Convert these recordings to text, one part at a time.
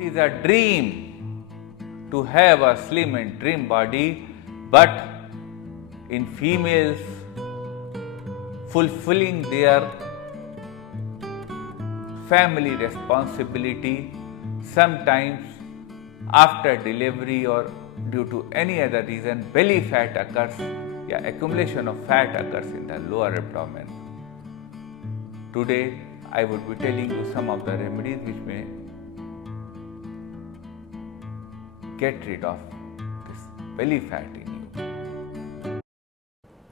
It is a dream to have a slim and trim body, but in females, fulfilling their family responsibility, sometimes after delivery or due to any other reason, belly fat occurs, accumulation of fat occurs in the lower abdomen. Today, I would be telling you some of the remedies which may get rid of this belly fat in you.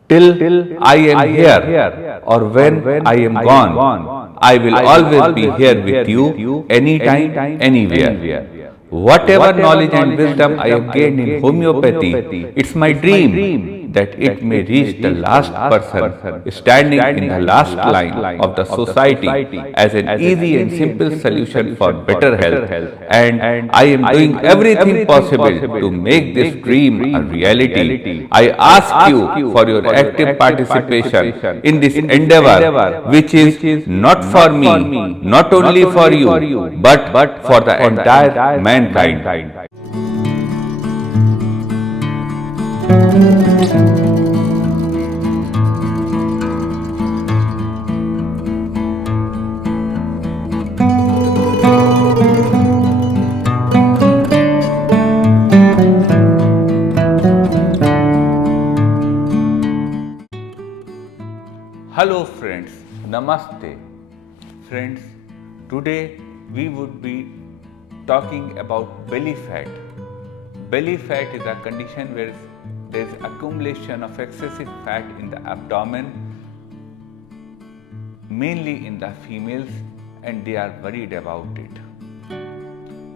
Till I am here or when I am gone, I will always be here with you, anytime, anywhere. Whatever knowledge and wisdom I have gained in homeopathy, it's my dream that it may reach the last person standing in the last line of the society as an easy and simple solution for better health. And I am doing everything possible to make this dream a reality. I ask you for your active participation in this endeavor, which is not for me, not only for you, but for the entire mankind. Hello friends, Namaste. Friends, today we would be talking about belly fat. Belly fat is a condition where there is accumulation of excessive fat in the abdomen, mainly in the females, and they are worried about it.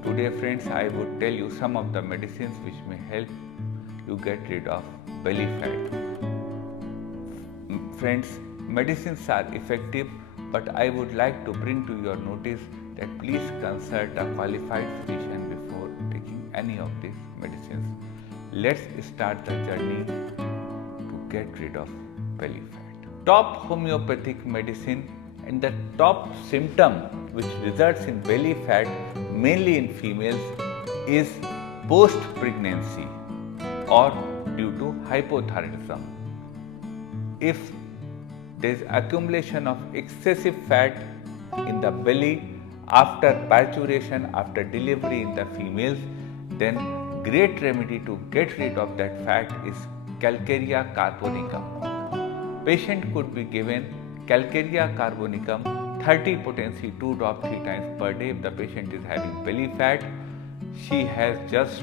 Today friends, I would tell you some of the medicines which may help you get rid of belly fat. Friends, medicines are effective, but I would like to bring to your notice that please consult a qualified physician before taking any of these medicines. Let's start the journey to get rid of belly fat. Top homeopathic medicine and the top symptom which results in belly fat, mainly in females, is post-pregnancy or due to hypothyroidism. If there is accumulation of excessive fat in the belly after parturition, after delivery in the females, then great remedy to get rid of that fat is Calcarea carbonicum. Patient could be given Calcarea carbonicum 30 potency 2 drops 3 times per day. If the patient is having belly fat, she has just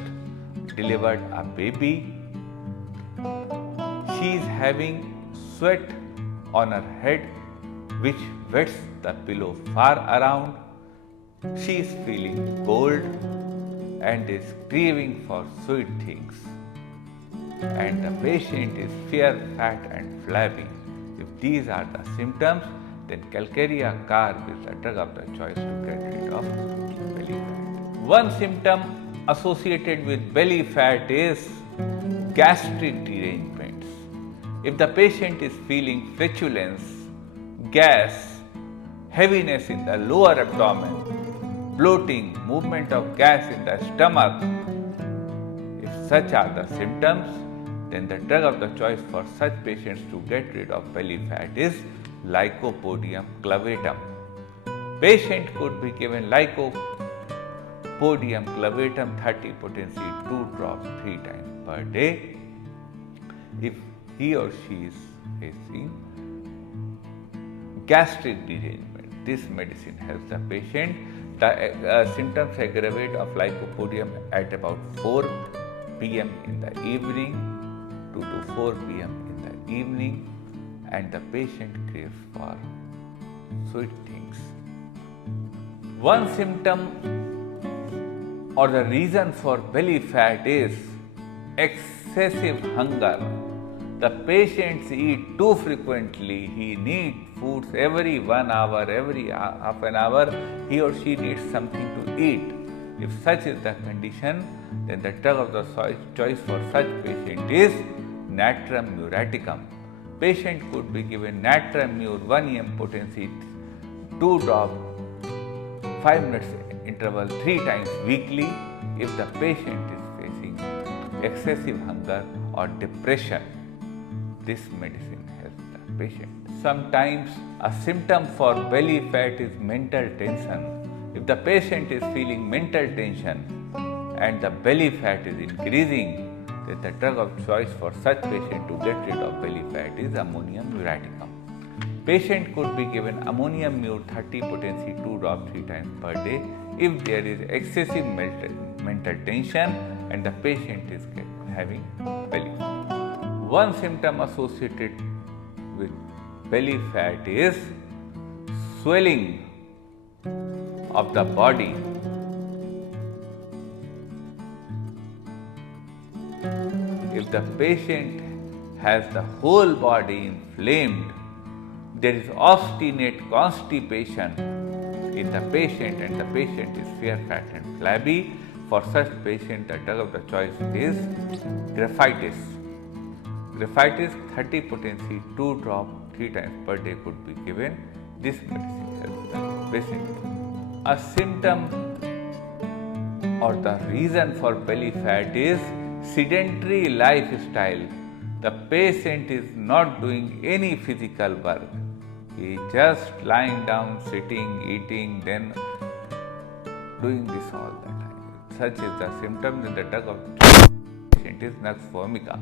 delivered a baby, she is having sweat on her head which wets the pillow far around, she is feeling cold and is craving for sweet things, and the patient is fair, fat and flabby. If these are the symptoms, then Calcarea carb is the drug of the choice to get rid of belly fat. One symptom associated with belly fat is gastric derangements. If the patient is feeling flatulence, gas, heaviness in the lower abdomen, bloating, movement of gas in the stomach, if such are the symptoms, then the drug of the choice for such patients to get rid of belly fat is Lycopodium clavatum. Patient could be given Lycopodium clavatum 30 potency 2 drops 3 times per day. If he or she is facing gastric derangement, this medicine helps the patient. The symptoms aggravate of Lycopodium at about 4 p.m. in the evening, 2 to 4 p.m. in the evening, and the patient craves for sweet things. One symptom or the reason for belly fat is excessive hunger. The patients eat too frequently. He needs foods every 1 hour, every half an hour, he or she needs something to eat. If such is the condition, then the drug of the choice for such patient is Natrum muriaticum. Patient could be given Natrum mur 1 em potency 2 drops 5 minutes interval 3 times weekly if the patient is facing excessive hunger or depression. This medicine helps the patient. Sometimes a symptom for belly fat is mental tension. If the patient is feeling mental tension and the belly fat is increasing, then the drug of choice for such patient to get rid of belly fat is ammonium muriaticum. Patient could be given ammonium mure 30 potency 2 drops 3 times per day if there is excessive mental tension and the patient is having belly fat. One symptom associated with belly fat is swelling of the body. If the patient has the whole body inflamed, there is obstinate constipation in the patient and the patient is fair, fat and flabby. For such patient, the drug of the choice is graphitis. Graphitis 30 potency 2 drop 3 times per day could be given. This medicine helps the patient. A symptom or the reason for belly fat is sedentary lifestyle. The patient is not doing any physical work. He is just lying down, sitting, eating, then doing this all the time. Such is the symptom. Then the drug of the patient is Nux vomica.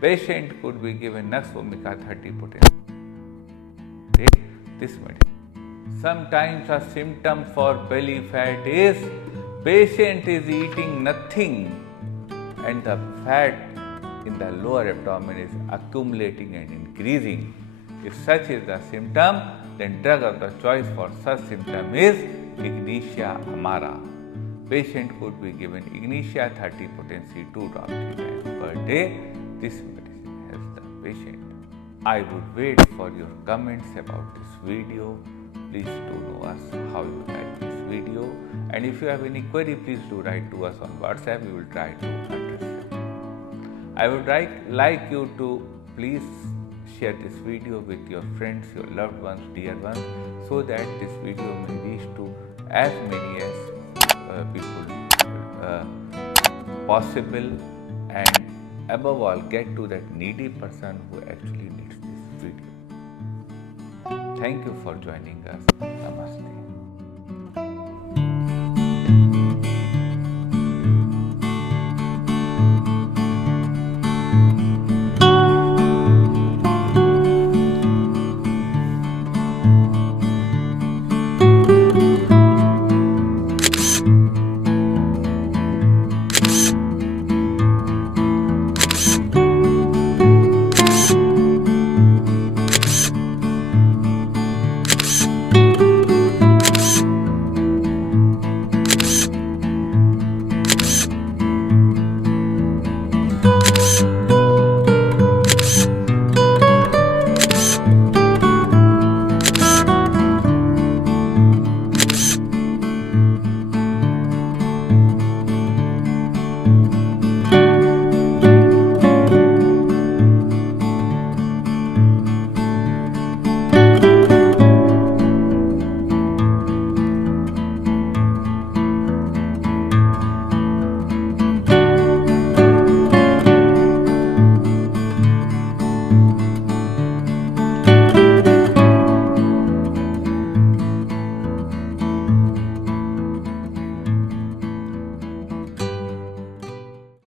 Patient could be given Nux vomica 30 potency. Take this medicine. Sometimes a symptom for belly fat is patient is eating nothing and the fat in the lower abdomen is accumulating and increasing. If such is the symptom, then drug of the choice for such symptom is Ignatia amara. Patient could be given Ignatia 30 potency 2 drops 3 times per day. This medicine helps the patient. I would wait for your comments about this video. Please do know us how you like this video, and if you have any query, please do write to us on WhatsApp. We will try to address it. I would like you to please share this video with your friends, your loved ones, dear ones, so that this video may reach to as many as people possible, and above all get to that needy person who actually needs this video. Thank you for joining us. Namaste.